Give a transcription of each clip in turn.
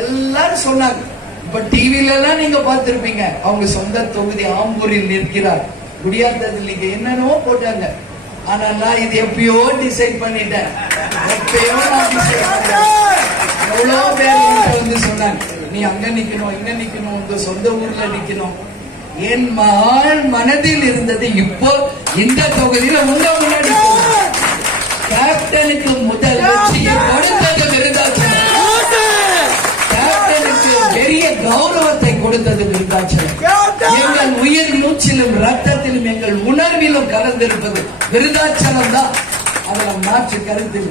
எல்லாரும் சொன்னாங்க. இப்ப டிவில எல்லாம் நீங்க பார்த்திருப்பீங்க, அவங்க சொந்த தொகுதி ஆம்பூரில் நிற்கிறார். குடியாத்தத்தில் நீங்க என்னென்னவோ போட்டாங்க. ஆனா நான் இது எப்பயோ டிசைட் பண்ணிட்டேன். எப்பயோ நான் டிசைட் பண்ணிட்டேன். எவ்வளவு பேர் வந்து சொன்னாங்க, நீ அங்க நிக்கணும், இங்க நிக்கணும், உங்க சொந்த ஊர்ல நிக்கணும். என் மனதில் இருந்தது இப்போ இந்த தொகுதியில உங்க முன்னாடி கேப்டனுக்கு முதல் வெற்றியை கொடுத்தது விருதாச்சலம். கேப்டனுக்கு பெரிய கௌரவத்தை கொடுத்தது விருதாச்சலம். எங்கள் உயிர் மூச்சிலும் ரத்தத்திலும் எங்கள் உணர்விலும் கலந்திருப்பது விருதாச்சலம் தான். அதுல மாற்று கருத்தில்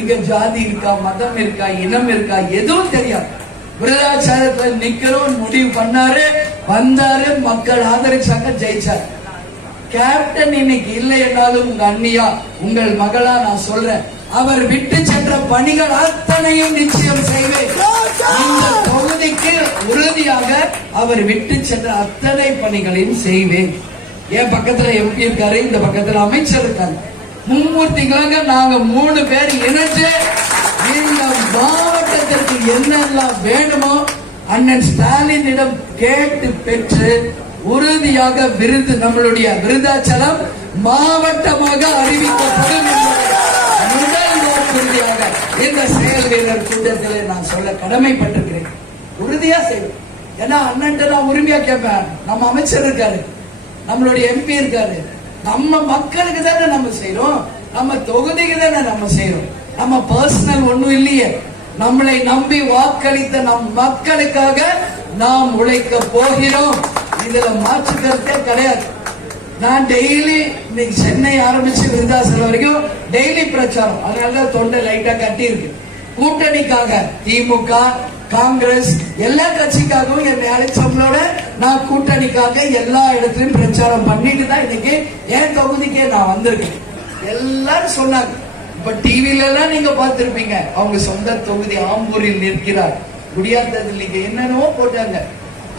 இங்க ஜாதி இருக்கா, மதம் இருக்கா, இனம் இருக்கா, எதுவும் தெரியாது. விருதாச்சலத்துல நிக்கிறோம் முடிவு பண்ணாரு, வந்தாரு, மக்கள் ஆதரிச்சாங்க, ஜெயிச்சார். கேப்டன் இன்னைக்கு இல்லை என்றாலும் உங்க அண்ணியா, உங்கள் மகளா நான் சொல்றேன், அவர் விட்டு சென்ற பணிகள் அத்தனையும் நிச்சயம் செய்வேன். இந்த தொகுதிக்கு உறுதியாக அவர் விட்டு சென்ற அத்தனை பணிகளையும் செய்வேன். என் பக்கத்துல எம்பி இருக்காரு, இந்த பக்கத்துல அமைச்சர் இருக்காரு. மும்மூர்த்திகளாக நாங்க 3 பேர் இணைஞ்சு இந்த மாவட்டத்திற்கு என்னெல்லாம் வேணுமோ அண்ணன் ஸ்டாலினிடம் கேட்டு பெற்று உறுதியாக விருது நம்மளுடைய விருதாச்சலம் மாவட்டமாக அறிவிக்கப்படும். முதல் நோக்குறுதியாக இந்த செயல் வீரர் கூட்டத்தில் நான் சொல்ல கடமைப்பட்டிருக்கிறேன். உறுதியா செய்வேன். ஏன்னா அண்ணன் நான் உரிமையா கேட்பேன். நம்ம அமைச்சர் இருக்காரு, நம்மளுடைய எம்பி இருக்காரு, நம்ம மக்களுக்கு தானே நம்ம செய்யறோம், நம்ம தொகுதிக்கு தானே நம்ம செய்யறோம். நம்ம பர்சனல் ஒண்ணும் இல்லையே. நம்மளை நம்பி வாக்களித்த நம் மக்களுக்காக நாம் உழைக்க போகிறோம். இதுல மாற்று கருத்தே கிடையாது. நான் டெய்லி இன்னைக்கு சென்னை ஆரம்பிச்சு விருதாசலம் வரைக்கும் டெய்லி பிரச்சாரம். அதனாலதான் தொண்டை லைட்டா கட்டி இருக்கு. கூட்டணிக்காக திமுக, காங்கிரஸ் எல்லா கட்சிக்காகவும் என்னை அழைச்சவங்களோட நான் கூட்டணிக்காக எல்லா இடத்துலயும் பிரச்சாரம் பண்ணிட்டு தான் இன்னைக்கு என் தொகுதிக்கே நான் வந்திருக்கேன். எல்லாரும் சொன்னாங்க. இப்ப டிவில எல்லாம் நீங்க பார்த்திருப்பீங்க, அவங்க சொந்த தொகுதி ஆம்பூரில் நிற்கிறார். குடியாத்தத்தில் நீங்க என்னென்னவோ போட்டாங்க.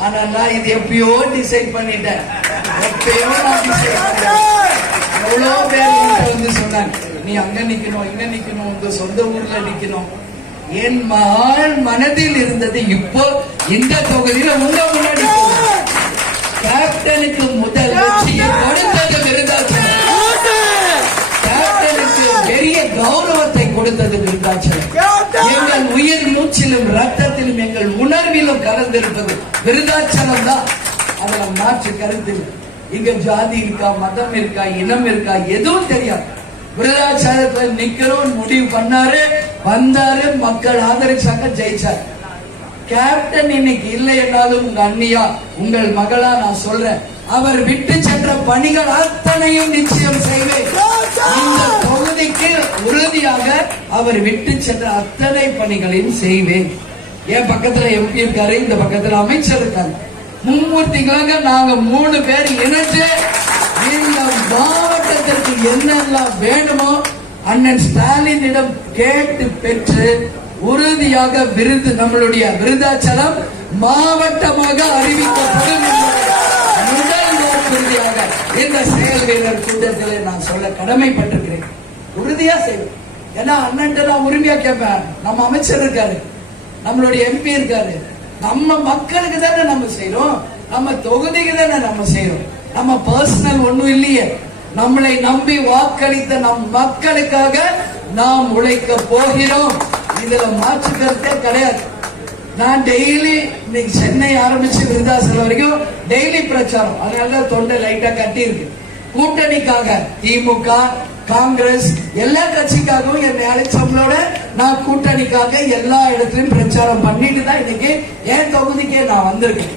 ஆனா நான் இது எப்பயோ டிசைட் பண்ணிட்டேன். எப்பயோ நான் டிசைட் பண்ணிட்டேன். எவ்வளவு பேர் வந்து சொன்னாங்க, நீ அங்க நிக்கணும், இங்க நிக்கணும், உங்க சொந்த ஊர்ல நிக்கணும். என் மனதில் இருந்தது இப்போ இந்த தொகுதியில உங்க முன்னாடி கேப்டனுக்கு முதல் வெற்றியை கொடுத்தது விருதாச்சலம். கேப்டனுக்கு பெரிய கௌரவத்தை கொடுத்தது விருதாச்சலம். எங்கள் உயிர் மூச்சிலும் ரத்தத்திலும் எங்கள் உணர்விலும் கலந்திருப்பது விருதாச்சலம் தான். அதுல மாற்று கருத்தில் இங்க ஜாதி இருக்கா, மதம் இருக்கா, இனம் இருக்கா, எதுவும் தெரியாது. விருதாச்சலத்துல நிக்கிறோம் முடிவு பண்ணாரு, வந்தாரு, மக்கள் ஆதரிச்சாங்க, ஜெயிச்சார். கேப்டன் இன்னைக்கு இல்லை என்றாலும் உங்க அண்ணியா, உங்கள் மகளா நான் சொல்றேன், அவர் விட்டு சென்ற பணிகள் அத்தனையும் நிச்சயம் செய்வேன். இந்த தொகுதிக்கு உறுதியாக அவர் விட்டு சென்ற அத்தனை பணிகளையும் செய்வேன். என் பக்கத்துல எம்பி இருக்காரு, இந்த பக்கத்துல அமைச்சர் இருக்காரு. மும்மூர்த்திகளாக நாங்க 3 பேர் இணைஞ்சு இந்த மாவட்டத்திற்கு என்னெல்லாம் வேணுமோ அண்ணன் ஸ்டாலினிடம் கேட்டு பெற்று உறுதியாக விருது நம்மளுடைய விருதாச்சலம் மாவட்டமாக அறிவிக்கப்படும். முதல் நோக்குறுதியாக இந்த செயல் வீரர் கூட்டத்தில் நான் சொல்ல கடமைப்பட்டிருக்கிறேன். உறுதியா செய்வேன். ஏன்னா அண்ணன் நான் உரிமையா கேட்பேன். நம்ம அமைச்சர் இருக்காரு, நம்மளுடைய எம்பி இருக்காரு, நம்ம மக்களுக்கு தானே நம்ம செய்யறோம், நம்ம தொகுதிக்கு தானே நம்ம செய்யறோம். நம்ம பர்சனல் ஒண்ணும் இல்லையே. நம்மளை நம்பி வாக்களித்த நம் மக்களுக்காக நாம் உழைக்க போகிறோம். இதுல மாற்று கருத்தே கிடையாது. நான் டெய்லி இன்னைக்கு சென்னை ஆரம்பிச்சு விருதாசலம் வரைக்கும் டெய்லி பிரச்சாரம். அதனாலதான் தொண்டை லைட்டா கட்டி இருக்கு. கூட்டணிக்காக திமுக, காங்கிரஸ் எல்லா கட்சிக்காகவும் என்னை அழைச்சவங்களோட நான் கூட்டணிக்காக எல்லா இடத்துலயும் பிரச்சாரம் பண்ணிட்டு தான் இன்னைக்கு என் தொகுதிக்கே நான் வந்திருக்கேன்.